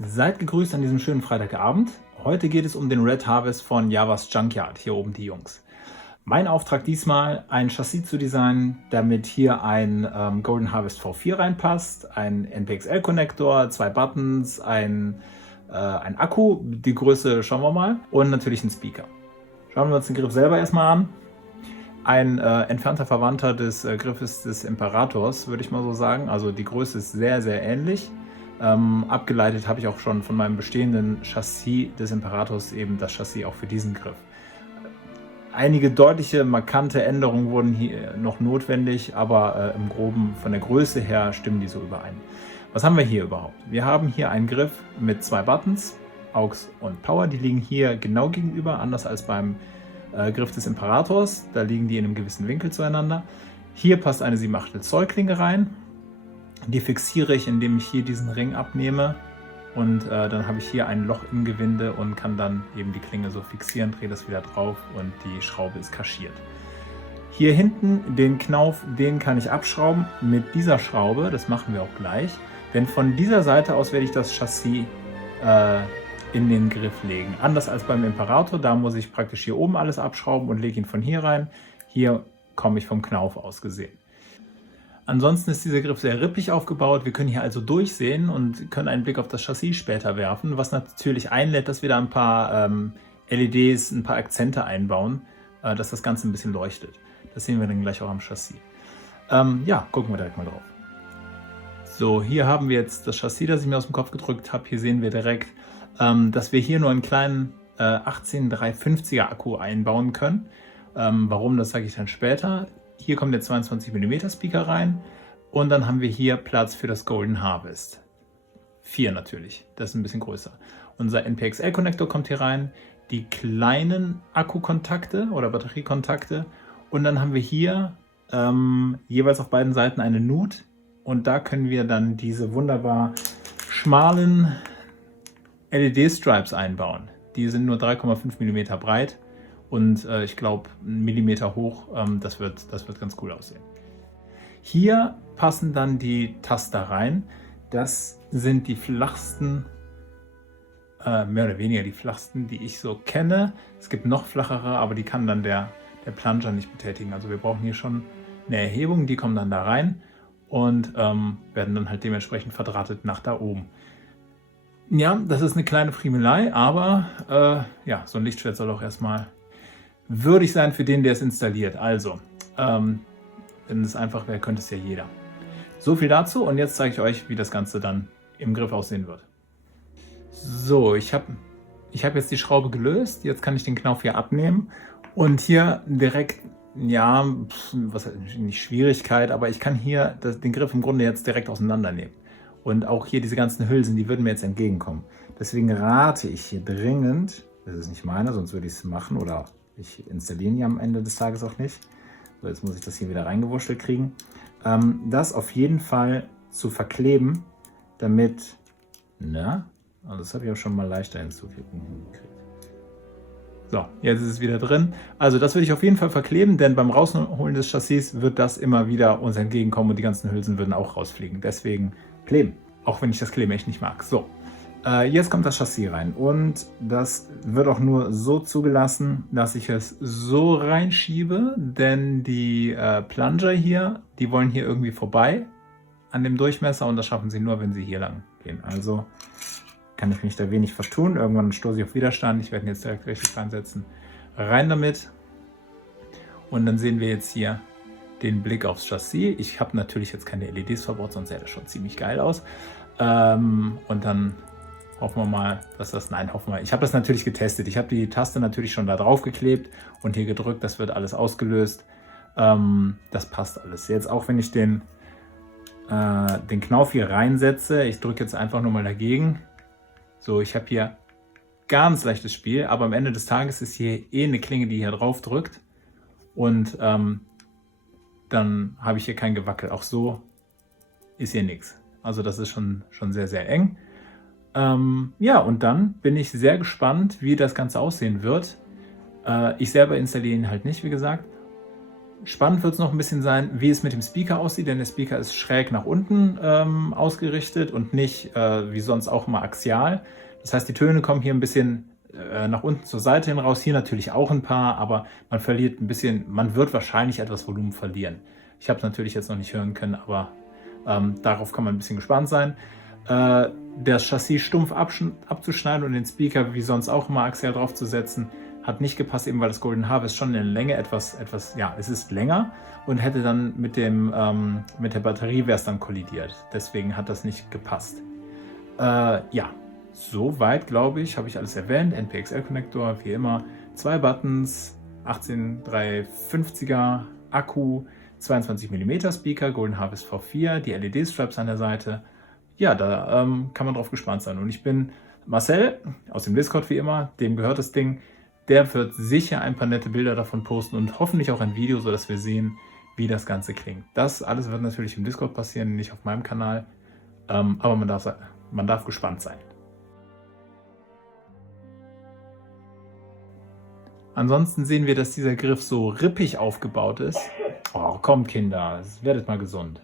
Seid gegrüßt an diesem schönen Freitagabend. Heute geht es um den Red Harvest von Javas Junkyard, hier oben die Jungs. Mein Auftrag diesmal, ein Chassis zu designen, damit hier ein Golden Harvest V4 reinpasst, ein NPXL-Konnektor, 2 Buttons, ein Akku, die Größe schauen wir mal, und natürlich ein Speaker. Schauen wir uns den Griff selber erstmal an. Ein entfernter Verwandter des Griffes des Imperators, würde ich mal so sagen. Also die Größe ist sehr, sehr ähnlich. Abgeleitet habe ich auch schon von meinem bestehenden Chassis des Imperators eben das Chassis auch für diesen Griff. Einige deutliche, markante Änderungen wurden hier noch notwendig, aber im Groben von der Größe her stimmen die so überein. Was haben wir hier überhaupt? Wir haben hier einen Griff mit 2 Buttons, AUX und Power. Die liegen hier genau gegenüber, anders als beim Griff des Imperators. Da liegen die in einem gewissen Winkel zueinander. Hier passt eine 7/8 Zoll Klinge rein. Die fixiere ich, indem ich hier diesen Ring abnehme und dann habe ich hier ein Loch im Gewinde und kann dann eben die Klinge so fixieren, drehe das wieder drauf und die Schraube ist kaschiert. Hier hinten den Knauf, den kann ich abschrauben mit dieser Schraube, das machen wir auch gleich, denn von dieser Seite aus werde ich das Chassis in den Griff legen. Anders als beim Imperator, da muss ich praktisch hier oben alles abschrauben und lege ihn von hier rein. Hier komme ich vom Knauf aus gesehen. Ansonsten ist dieser Griff sehr rippig aufgebaut. Wir können hier also durchsehen und können einen Blick auf das Chassis später werfen, was natürlich einlädt, dass wir da ein paar LEDs, ein paar Akzente einbauen, dass das Ganze ein bisschen leuchtet. Das sehen wir dann gleich auch am Chassis. Ja, gucken wir direkt mal drauf. So, hier haben wir jetzt das Chassis, das ich mir aus dem Kopf gedrückt habe. Hier sehen wir direkt, dass wir hier nur einen kleinen 18350er Akku einbauen können. Warum, das sage ich dann später. Hier kommt der 22 mm Speaker rein und dann haben wir hier Platz für das Golden Harvest. 4 natürlich, das ist ein bisschen größer. Unser NPXL-Konnektor kommt hier rein, die kleinen Akkukontakte oder Batteriekontakte und dann haben wir hier jeweils auf beiden Seiten eine Nut und da können wir dann diese wunderbar schmalen LED-Stripes einbauen. Die sind nur 3,5 mm breit. Und ich glaube, 1 Millimeter hoch, das wird ganz cool aussehen. Hier passen dann die Taster rein. Das sind die flachsten, mehr oder weniger die flachsten, die ich so kenne. Es gibt noch flachere, aber die kann dann der Plunger nicht betätigen. Also wir brauchen hier schon eine Erhebung, die kommen dann da rein und werden dann halt dementsprechend verdrahtet nach da oben. Ja, das ist eine kleine Friemelei, aber ja, so ein Lichtschwert soll auch erstmal würdig sein für den, der es installiert. Also, wenn es einfach wäre, könnte es ja jeder. So viel dazu und jetzt zeige ich euch, wie das Ganze dann im Griff aussehen wird. So, ich hab jetzt die Schraube gelöst. Jetzt kann ich den Knauf hier abnehmen und hier direkt, ja, was nicht Schwierigkeit, aber ich kann hier den Griff im Grunde jetzt direkt auseinandernehmen. Und auch hier diese ganzen Hülsen, die würden mir jetzt entgegenkommen. Deswegen rate ich hier dringend, das ist nicht meine, sonst würde ich es machen oder ich installiere ihn ja am Ende des Tages auch nicht. So, jetzt muss ich das hier wieder reingewurschtelt kriegen. Das auf jeden Fall zu verkleben, damit, na, also das habe ich auch schon mal leichter hinzufügen hingekriegt. So, jetzt ist es wieder drin. Also das würde ich auf jeden Fall verkleben, denn beim Rausholen des Chassis wird das immer wieder uns entgegenkommen und die ganzen Hülsen würden auch rausfliegen. Deswegen kleben, auch wenn ich das Kleben echt nicht mag. So. Jetzt kommt das Chassis rein und das wird auch nur so zugelassen, dass ich es so reinschiebe, denn die Plunger hier, die wollen hier irgendwie vorbei an dem Durchmesser und das schaffen sie nur, wenn sie hier lang gehen. Also kann ich mich da wenig vertun. Irgendwann stoße ich auf Widerstand. Ich werde ihn jetzt direkt richtig reinsetzen. Rein damit. Und dann sehen wir jetzt hier den Blick aufs Chassis. Ich habe natürlich jetzt keine LEDs verbaut, sonst sähe das schon ziemlich geil aus. Und dann hoffen wir mal, dass das, nein, hoffen wir. Ich habe das natürlich getestet. Ich habe die Taste natürlich schon da drauf geklebt und hier gedrückt. Das wird alles ausgelöst. Das passt alles. Jetzt auch, wenn ich den Knauf hier reinsetze, ich drücke jetzt einfach nur mal dagegen. So, ich habe hier ganz leichtes Spiel, aber am Ende des Tages ist hier eh eine Klinge, die hier drauf drückt. Und dann habe ich hier kein Gewackel. Auch so ist hier nichts. Also das ist schon sehr, sehr eng. Ja, und dann bin ich sehr gespannt, wie das Ganze aussehen wird. Ich selber installiere ihn halt nicht, wie gesagt. Spannend wird es noch ein bisschen sein, wie es mit dem Speaker aussieht, denn der Speaker ist schräg nach unten ausgerichtet und nicht wie sonst auch immer axial. Das heißt, die Töne kommen hier ein bisschen nach unten zur Seite hin raus, hier natürlich auch ein paar, aber man verliert ein bisschen, man wird wahrscheinlich etwas Volumen verlieren. Ich habe es natürlich jetzt noch nicht hören können, aber darauf kann man ein bisschen gespannt sein. Das Chassis stumpf abzuschneiden und den Speaker wie sonst auch immer axial draufzusetzen, hat nicht gepasst, eben weil das Golden Harvest schon in der Länge etwas, ja, es ist länger und hätte dann mit der Batterie wäre es dann kollidiert. Deswegen hat das nicht gepasst. Ja, soweit glaube ich, habe ich alles erwähnt. NPXL-Konnektor, wie immer, 2 Buttons, 18350er Akku, 22 mm Speaker, Golden Harvest V4, die LED-Straps an der Seite. Ja, da kann man drauf gespannt sein. Und ich bin Marcel aus dem Discord wie immer, dem gehört das Ding. Der wird sicher ein paar nette Bilder davon posten und hoffentlich auch ein Video, sodass wir sehen, wie das Ganze klingt. Das alles wird natürlich im Discord passieren, nicht auf meinem Kanal. Aber man darf gespannt sein. Ansonsten sehen wir, dass dieser Griff so rippig aufgebaut ist. Oh, kommt Kinder, werdet mal gesund.